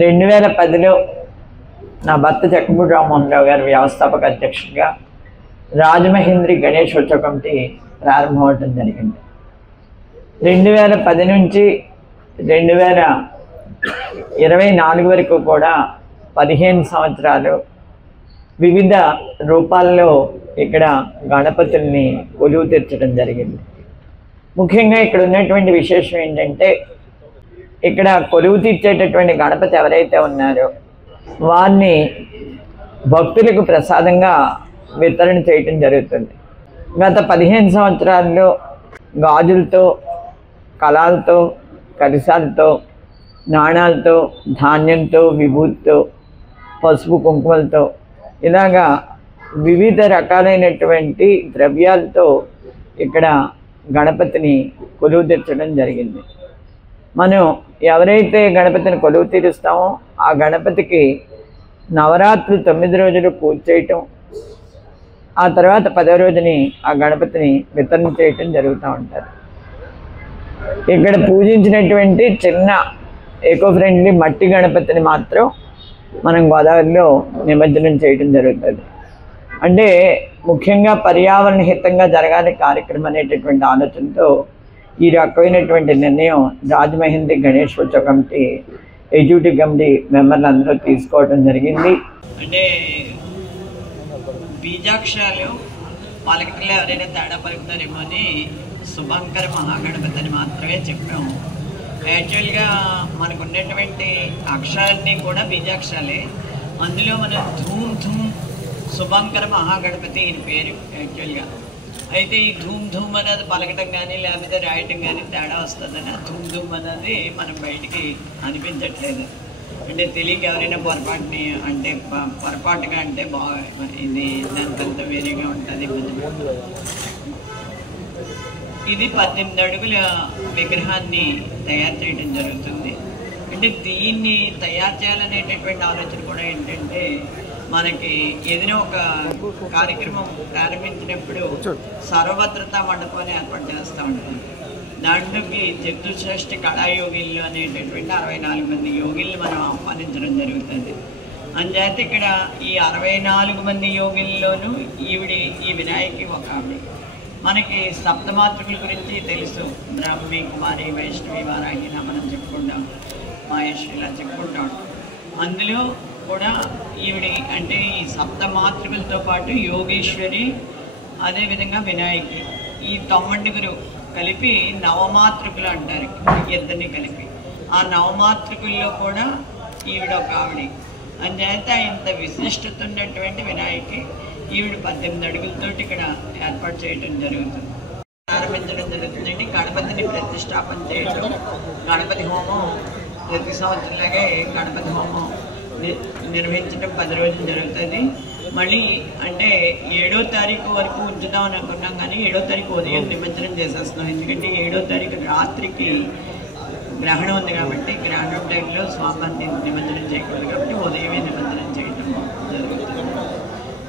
2010లో నా భర్త చక్రపూడి రామ్మోహన్ రావు గారు వ్యవస్థాపక అధ్యక్షుడిగా రాజమహేంద్రి గణేశోత్సవ కమిటీ ప్రారంభమవటం జరిగింది. 2010 నుంచి 2024 వరకు కూడా 15 సంవత్సరాలు వివిధ రూపాల్లో ఇక్కడ గణపతుల్ని కొలువు తీర్చడం జరిగింది. ముఖ్యంగా ఇక్కడ ఉన్నటువంటి విశేషం ఏంటంటే, ఇక్కడ కొలువు తీర్చేటటువంటి గణపతి ఎవరైతే ఉన్నారో వారిని భక్తులకు ప్రసాదంగా వితరణ చేయటం జరుగుతుంది. గత 15 సంవత్సరాల్లో గాజులతో, కళాలతో, కలశాలతో, నాణాలతో, ధాన్యంతో, విభూతితో, పసుపు కుంకుమలతో ఇలాగా వివిధ రకాలైనటువంటి ద్రవ్యాలతో ఇక్కడ గణపతిని కొలువు తీర్చడం జరిగింది. మనం ఎవరైతే గణపతిని కొలువు తీరుస్తామో ఆ గణపతికి నవరాత్రులు 9 రోజులు పూజ చేయటం, ఆ తర్వాత 10వ రోజుని ఆ గణపతిని వితరణ చేయటం జరుగుతూ ఉంటారు. ఇక్కడ పూజించినటువంటి చిన్న ఎకో ఫ్రెండ్లీ మట్టి గణపతిని మాత్రం మనం గోదావరిలో నిమజ్జనం చేయటం జరుగుతుంది. అంటే ముఖ్యంగా పర్యావరణ హితంగా జరగాలి కార్యక్రమం అనేటటువంటి ఆలోచనతో ఈ రకమైనటువంటి నిర్ణయం Rajamahendri Ganeshotsav committee executive committee మెంబర్లు అందరూ తీసుకోవడం జరిగింది. అంటే బీజాక్షరాలు పలకటంలో ఎవరైనా తేడా పలుకుతారేమో అని శుభంకర మహాగణపతి అని మాత్రమే చెప్పాము. యాక్చువల్గా మనకు ఉన్నటువంటి అక్షరాలన్నీ కూడా బీజాక్షరాలే. అందులో మనం ధూమ్ ధూమ్ శుభంకర మహాగణపతి ఈయన పేరు యాక్చువల్గా. అయితే ఈ ధూమ్ ధూమ్ అనేది పలకటం కానీ లేకపోతే రాయటం కానీ తేడా వస్తుందని ధూమ్ ధూమ్ అనేది మనం బయటికి అనిపించట్లేదు. అంటే తెలియక ఎవరైనా పొరపాటుని అంటే పొరపాటుగా అంటే ఇది దానికంతా వేరేగా ఉంటుంది. ఇది 18 అడుగుల విగ్రహాన్ని తయారు చేయడం జరుగుతుంది. అంటే దీన్ని తయారు చేయాలనేటటువంటి ఆలోచన కూడా ఏంటంటే, మనకి ఏదైనా ఒక కార్యక్రమం ప్రారంభించినప్పుడు సర్వభద్రతా మండపాన్ని ఏర్పాటు చేస్తూ ఉంటాం. దాంట్లోకి చతుశ్రేష్ఠ కళాయోగిళ్ళు అనేటటువంటి 64 మంది యోగిల్ని మనం ఆహ్వానించడం జరుగుతుంది. అందుచేత ఇక్కడ ఈ 64 మంది యోగిల్లోనూ ఈ వినాయకి ఒక ఆవిడ. మనకి సప్తమాతృకుల గురించి తెలుసు. బ్రాహ్మి, కుమారి, వైష్ణవి, వారాహి మనం చెప్పుకుంటాం, మహేశ్వరి ఇలా చెప్పుకుంటాం. అందులో కూడా ఈవిడి అంటే ఈ సప్తమాతృకులతో పాటు యోగేశ్వరి, అదేవిధంగా వినాయకి, ఈ 9 కలిపి నవమాతృకులు అంటారు ఇద్దరిని కలిపి. ఆ నవమాతృకుల్లో కూడా ఈవిడ ఒక ఆవిడ. అందుచేత ఇంత విశిష్టత ఉన్నటువంటి వినాయకి ఈవిడ 18 అడుగులతోటి ఇక్కడ ఏర్పాటు చేయడం జరుగుతుంది, ప్రారంభించడం జరుగుతుందండి. గణపతిని ప్రతిష్టాపన చేయడం, గణపతి హోమం ప్రతి సంవత్సరంలాగే గణపతి హోమం నిర్వహించడం 10 రోజులు జరుగుతుంది. మళ్ళీ అంటే 7వ తారీఖు వరకు ఉంచుదామని అనుకున్నాం, కానీ 7వ తారీఖు ఉదయం నిమజ్జనం చేసేస్తున్నాం. ఎందుకంటే 7వ తారీఖు రాత్రికి గ్రహణం ఉంది కాబట్టి గ్రహణం టైంలో స్వామిని నిమజ్జనం చేయకూడదు కాబట్టి ఉదయమే నిమజ్జనం చేయడం జరుగుతుంది.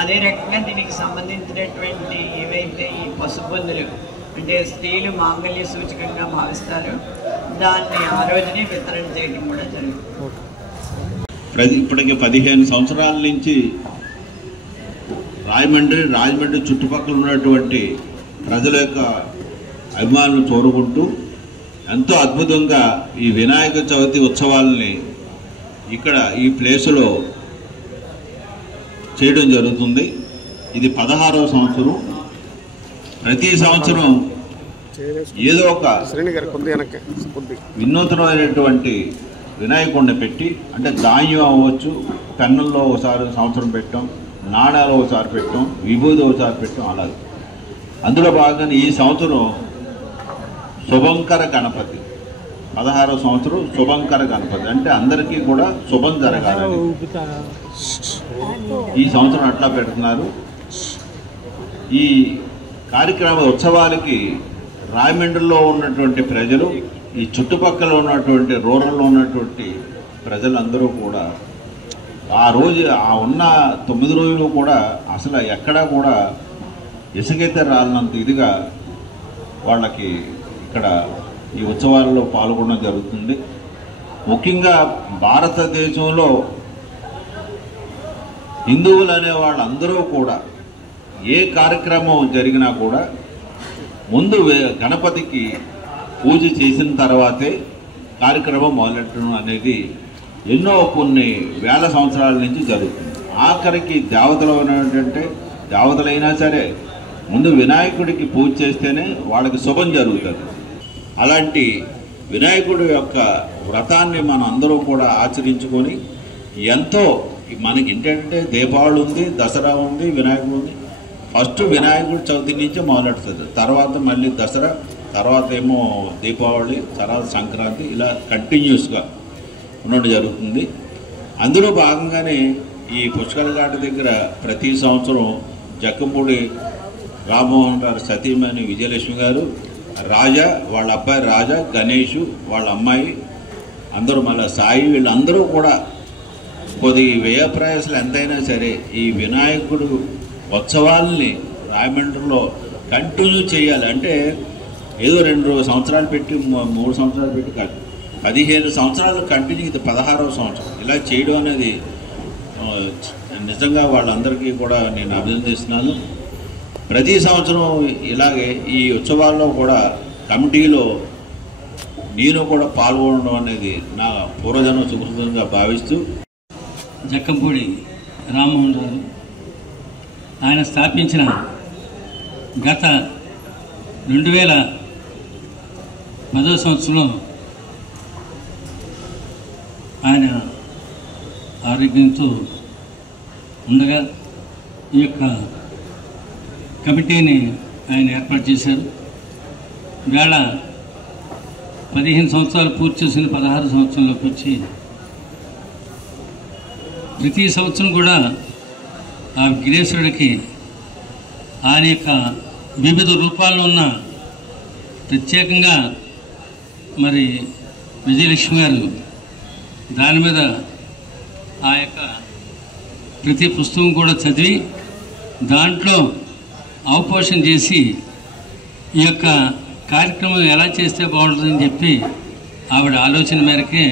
అదే రకంగా దీనికి సంబంధించినటువంటి ఏవైతే ఈ పసుపొందులు అంటే స్త్రీలు మాంగళ్య సూచకంగా భావిస్తారు, దాన్ని ఆ రోజునే వితరణ చేయడం కూడా జరుగుతుంది. ఇప్పటికి 15 సంవత్సరాల నుంచి రాజమండ్రి చుట్టుపక్కల ఉన్నటువంటి ప్రజల యొక్క అభిమానులు చూరుకుంటూ ఎంతో అద్భుతంగా ఈ వినాయక చవితి ఉత్సవాలని ఇక్కడ ఈ ప్లేసులో చేయడం జరుగుతుంది. ఇది 16వ సంవత్సరం. ప్రతి సంవత్సరం ఏదో ఒక వినూతనమైనటువంటి వినాయకుడిని పెట్టి, అంటే ధాన్యం అవ్వచ్చు, పెన్నుల్లో ఒకసారి సంవత్సరం పెట్టాం, నాణాలు ఒకసారి పెట్టాం, విభూతి ఒకసారి పెట్టాం. అలాగే అందులో భాగంగా ఈ సంవత్సరం శుభంకర గణపతి, 16వ సంవత్సరం శుభంకర గణపతి, అంటే అందరికీ కూడా శుభం జరగాలని ఈ సంవత్సరం అట్లా పెడుతున్నారు. ఈ కార్యక్రమ ఉత్సవాలకి రాజమండ్రిలో ఉన్నటువంటి ప్రజలు, ఈ చుట్టుపక్కల ఉన్నటువంటి రూరల్లో ఉన్నటువంటి ప్రజలందరూ కూడా ఆ రోజు ఉన్న 9 రోజులు కూడా అసలు ఎక్కడా కూడా ఇసుకైతే రాలినంత ఇదిగా వాళ్ళకి ఇక్కడ ఈ ఉత్సవాల్లో పాల్గొనడం జరుగుతుంది. ముఖ్యంగా భారతదేశంలో హిందువులు అనే వాళ్ళందరూ కూడా ఏ కార్యక్రమం జరిగినా కూడా ముందు గణపతికి పూజ చేసిన తర్వాతే కార్యక్రమం మొదలెట్టడం అనేది ఎన్నో కొన్ని వేల సంవత్సరాల నుంచి జరుగుతుంది. ఆఖరికి దేవతలు ఏంటంటే దేవతలైనా సరే ముందు వినాయకుడికి పూజ చేస్తేనే వాళ్ళకి శుభం జరుగుతుంది. అలాంటి వినాయకుడి యొక్క వ్రతాన్ని మనం అందరూ కూడా ఆచరించుకొని ఎంతో మనకి ఏంటంటే దీపావళి ఉంది, దసరా ఉంది, వినాయకుడు ఉంది. ఫస్ట్ వినాయకుడి చవితి నుంచి మొదలెడుతుంది, తర్వాత మళ్ళీ దసరా, తర్వాత ఏమో దీపావళి, తర్వాత సంక్రాంతి, ఇలా కంటిన్యూస్గా ఉండడం జరుగుతుంది. అందులో భాగంగానే ఈ పుష్కర ఘాట్ దగ్గర ప్రతి సంవత్సరం జక్కంపూడి రామ్మోహన్ గారు సతీమణి విజయలక్ష్మి గారు, రాజా వాళ్ళ అబ్బాయి రాజా, గణేష్ వాళ్ళ అమ్మాయి, అందరూ మళ్ళీ సాయి, వీళ్ళందరూ కూడా కొద్ది వ్యయ ప్రయాసాలు ఎంతైనా సరే ఈ వినాయకుడు ఉత్సవాల్ని రాయమండ్రిలో కంటిన్యూ చేయాలి. అంటే ఏదో 2 సంవత్సరాలు పెట్టి 3 సంవత్సరాలు పెట్టి కాదు, 15 సంవత్సరాలు కంటిన్యూ, ఇది 16వ సంవత్సరం ఇలా చేయడం అనేది నిజంగా వాళ్ళందరికీ కూడా నేను అభినందిస్తున్నాను. ప్రతి సంవత్సరం ఇలాగే ఈ ఉత్సవాల్లో కూడా కమిటీలో నేను కూడా పాల్గొనడం అనేది నా పూర్వజన్మ సుకృతంగా భావిస్తూ, జక్కంపూడి రామ్మోహన్ రావు ఆయన స్థాపించిన గత 2010వ సంవత్సరంలో ఆయన ఆరోగ్యంతో ఉండగా ఈ యొక్క కమిటీని ఆయన ఏర్పాటు చేశారు. వేళ 15 సంవత్సరాలు పూర్తి చేసిన 16 సంవత్సరంలోకి వచ్చి ప్రతి సంవత్సరం కూడా ఆ విఘ్నేశ్వరుడికి ఆయన యొక్క వివిధ రూపాల్లో ఉన్న ప్రత్యేకంగా మరి విజయలక్ష్మి గారు దాని మీద ఆ యొక్క ప్రతి పుస్తకం కూడా చదివి దాంట్లో అవపోషణ చేసి ఈ యొక్క కార్యక్రమం ఎలా చేస్తే బాగుంటుందని చెప్పి ఆవిడ ఆలోచన మేరకే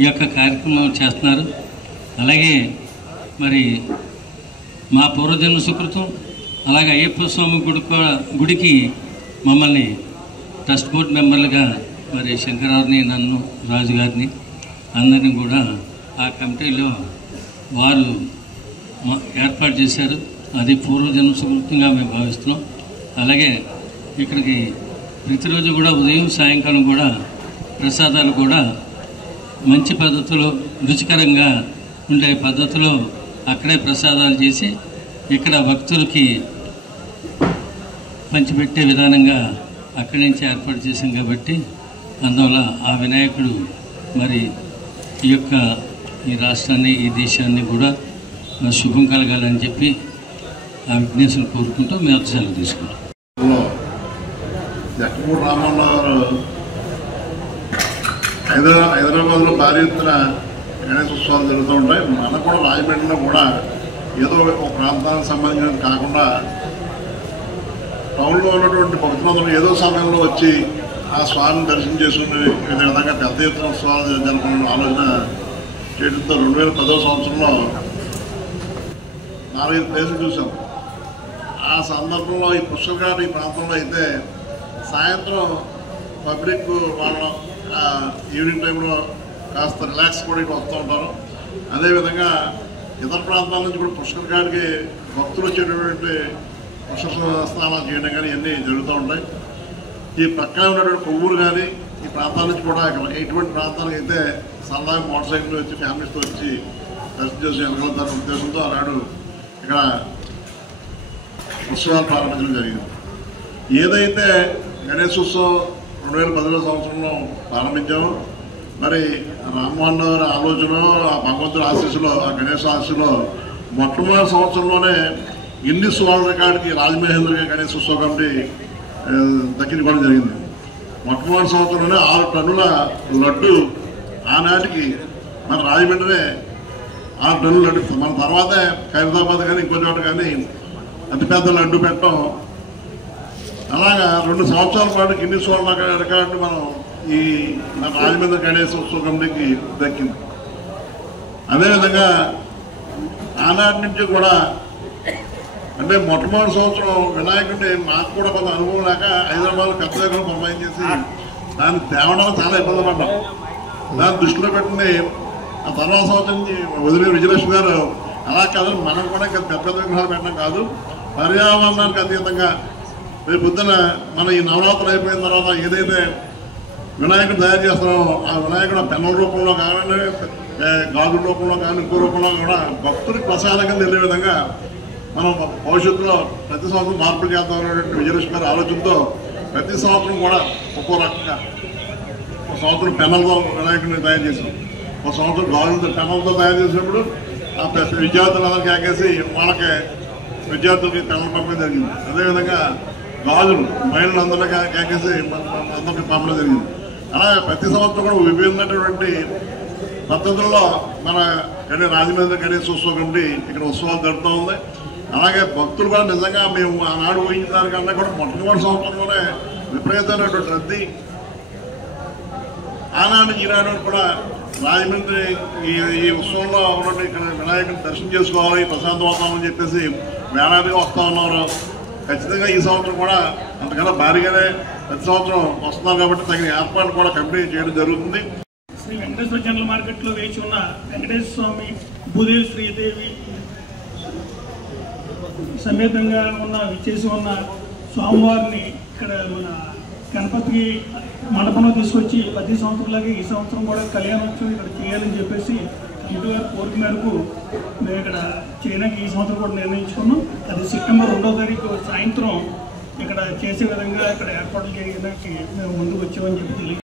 ఈ యొక్క కార్యక్రమం చేస్తున్నారు. అలాగే మరి మా పూర్వజన్మ సుకృతం, అలాగే అయ్యప్ప స్వామి గుడికి మమ్మల్ని ట్రస్ట్ బోర్డు మెంబర్లుగా మరి శంకరావుని, నన్ను, రాజు గారిని అందరినీ కూడా ఆ కమిటీలో వారు ఏర్పాటు చేశారు. అది పూర్వజన్మ సుకృతంగా మేము భావిస్తున్నాం. అలాగే ఇక్కడికి ప్రతిరోజు కూడా ఉదయం సాయంకాలం కూడా ప్రసాదాలు కూడా మంచి పద్ధతిలో రుచికరంగా ఉండే పద్ధతిలో అక్కడే ప్రసాదాలు చేసి ఇక్కడ భక్తులకి పంచిపెట్టే విధానంగా అక్కడి నుంచి ఏర్పాటు చేశాం. కాబట్టి అందువల్ల ఆ వినాయకుడు మరి ఈ రాష్ట్రాన్ని, ఈ దేశాన్ని కూడా శుభం కలగాలని చెప్పి ఆ విఘ్నేశ్వరుని కోరుకుంటూ మేము సెలవు తీసుకుంటాం. జక్కంపూడి రామ్మోహన్ గారు హైదరాబాద్లో భారీ ఎత్తున గణేశ ఉత్సవాలు జరుగుతూ ఉంటాయి. మనకు కూడా రాజమండ్రిలో కూడా ఏదో ఒక ప్రాంతానికి సంబంధించినది కాకుండా టౌన్లో ఉన్నటువంటి భక్తులందరూ ఏదో సమయంలో వచ్చి ఆ స్వామిని దర్శనం చేసుకునే విధంగా పెద్ద ఎత్తున ఉత్సవాలు జరుపుకునే ఆలోచన చేయడంతో 2010వ సంవత్సరంలో 4-5 ప్లేసులు చూసాం. ఆ సందర్భంలో ఈ పుష్కర్ ఈ ప్రాంతంలో అయితే సాయంత్రం పబ్లిక్ వాళ్ళు ఈవినింగ్ టైంలో కాస్త రిలాక్స్ కూడా ఇటు వస్తూ ఉంటారు. అదేవిధంగా ఇతర ప్రాంతాల నుంచి కూడా పుష్కర్ ఘాట్కి భక్తులు వచ్చేటటువంటి పుష్కర స్నానాలు చేయడం కానీ ఇవన్నీ జరుగుతూ ఉంటాయి. ఈ పక్కన ఉన్నటువంటి కొవ్వూరు కానీ ఈ ప్రాంతాల నుంచి కూడా ఎటువంటి ప్రాంతాలకు అయితే సరదాగా మోటార్ సైకిల్ వచ్చి ఫ్యామిలీస్తో వచ్చి దర్శనం చేసి వెళ్ళగలుగుతారనే ఉద్దేశంతో ఆనాడు ఇక్కడ ఉత్సవాలు ప్రారంభించడం జరిగింది. ఏదైతే గణేశోత్సవం 2010వ సంవత్సరంలో ప్రారంభించామో మరి రామ్మోహన్ గారి ఆలోచన, ఆ భగవంతుడి ఆశీస్సులో, ఆ గణేశ ఆశీస్సులో మొట్టమొదటి సంవత్సరంలోనే గిన్నిస్ వరల్డ్ రికార్డుకి రాజమహేంద్ర గణేశోత్సవ కమిటీ దక్కించుకోవడం జరిగింది. మొట్టమొదటి సంవత్సరంలోనే 6 టన్నుల లడ్డు ఆనాటికి మన రాజమండ్రినే 6 టన్నుల లడ్డు, మన తర్వాతే ఖైరతాబాద్ కానీ ఇంకో చోట కానీ అతిపెద్ద లడ్డు పెట్టడం. అలాగా 2 సంవత్సరాల పాటు గిన్నిస్ వరల్డ్ రికార్డుని మనం ఈ మన రాజమండ్రి గణేశ ఉత్సవ కమిటీకి దక్కింది. అదేవిధంగా ఆనాటి నుంచి కూడా అంటే మొట్టమొదటి సంవత్సరం వినాయకుడిని మాకు కూడా కొంత అనుభవం లేక హైదరాబాద్ పెద్ద దగ్గర పంపాయి చేసి దాన్ని తేవడం చాలా ఇబ్బంది పడ్డాం. దాన్ని దృష్టిలో పెట్టుకుని ఆ తర్వాత సంవత్సరం వదిలే విజయలక్ష్మి గారు అలా కాదు, మనం కూడా పెద్ద పెద్ద విగ్రహాలు పెట్టడం కాదు, పర్యావరణానికి అతీతంగా రేపు పొద్దున మన ఈ నవరాత్రులు అయిపోయిన తర్వాత ఏదైతే వినాయకుడు తయారు చేస్తున్నామో ఆ వినాయకుడు పెన్నుల రూపంలో కానివ్వండి, గాజుల రూపంలో కానీ ఇంకో రూపంలో కూడా భక్తుడికి ప్రసాదంగా వెళ్ళే విధంగా మనం భవిష్యత్తులో ప్రతి సంవత్సరం మార్పులు చేద్దామనేటువంటి విజయలక్ష్మి గారి ఆలోచనతో ప్రతి సంవత్సరం కూడా ఒక్కో రకంగా ఒక సంవత్సరం పెన్నులతో వినాయకుడిని తయారు చేసాం, ఒక సంవత్సరం గాజులతో పెన్నులతో తయారు చేసినప్పుడు ఆ విద్యార్థులందరికీ ఆకేసి వాళ్ళకి విద్యార్థులకి పెన్నులు పంపడం జరిగింది. అదేవిధంగా గాజులు మహిళలందరికీ ఆకేసి అందరికీ పంపడం జరిగింది. అలాగే ప్రతి సంవత్సరం కూడా విభిన్నటువంటి పద్ధతుల్లో మన రాజమండ్రి గణేశ ఉత్సవం కమిటీ ఇక్కడ ఉత్సవాలు జరుగుతూ ఉంది. అలాగే భక్తులు కూడా నిజంగా మేము ఆనాడు ఊహించిన దానికన్నా కూడా మొట్టమొదటి సంవత్సరంలోనే విపరీతమైనటువంటి రద్దీ. ఆనాడు ఈనాడు కూడా రాజమండ్రి ఈ ఉత్సవంలో ఉన్నటువంటి ఇక్కడ వినాయకుడిని దర్శనం చేసుకోవాలి, ప్రశాంత వాతావరణం చెప్పేసి వేలాదిగా వస్తూ ఉన్నారు. ఖచ్చితంగా ఈ సంవత్సరం కూడా అంతకన్నా భారీగానే ప్రతి సంవత్సరం వస్తున్నారు కాబట్టి తగిన ఏర్పాట్లు కూడా కమిటీ చేయడం జరుగుతుంది. శ్రీ వెంకటేశ్వర జనరల్ మార్కెట్లో వేచి ఉన్న వెంకటేశ్వర స్వామి భూదేవి శ్రీదేవి సమేతంగా విచ్చేసి ఉన్న స్వామివారిని ఇక్కడ మన గణపతికి మండపంలో తీసుకొచ్చి ప్రతి సంవత్సరంలాగే ఈ సంవత్సరం కూడా కళ్యాణోత్సవం ఇక్కడ చేయాలని చెప్పేసి కమిటీ వారి కోరిక మేరకు మేము ఇక్కడ చేయడానికి ఈ సంవత్సరం కూడా నిర్ణయించుకున్నాం. అది సెప్టెంబర్ 2వ తారీఖు సాయంత్రం ఇక్కడ చేసే విధంగా ఇక్కడ ఏర్పాట్లు చేయడానికి మేము ముందుకు వచ్చామని చెప్పి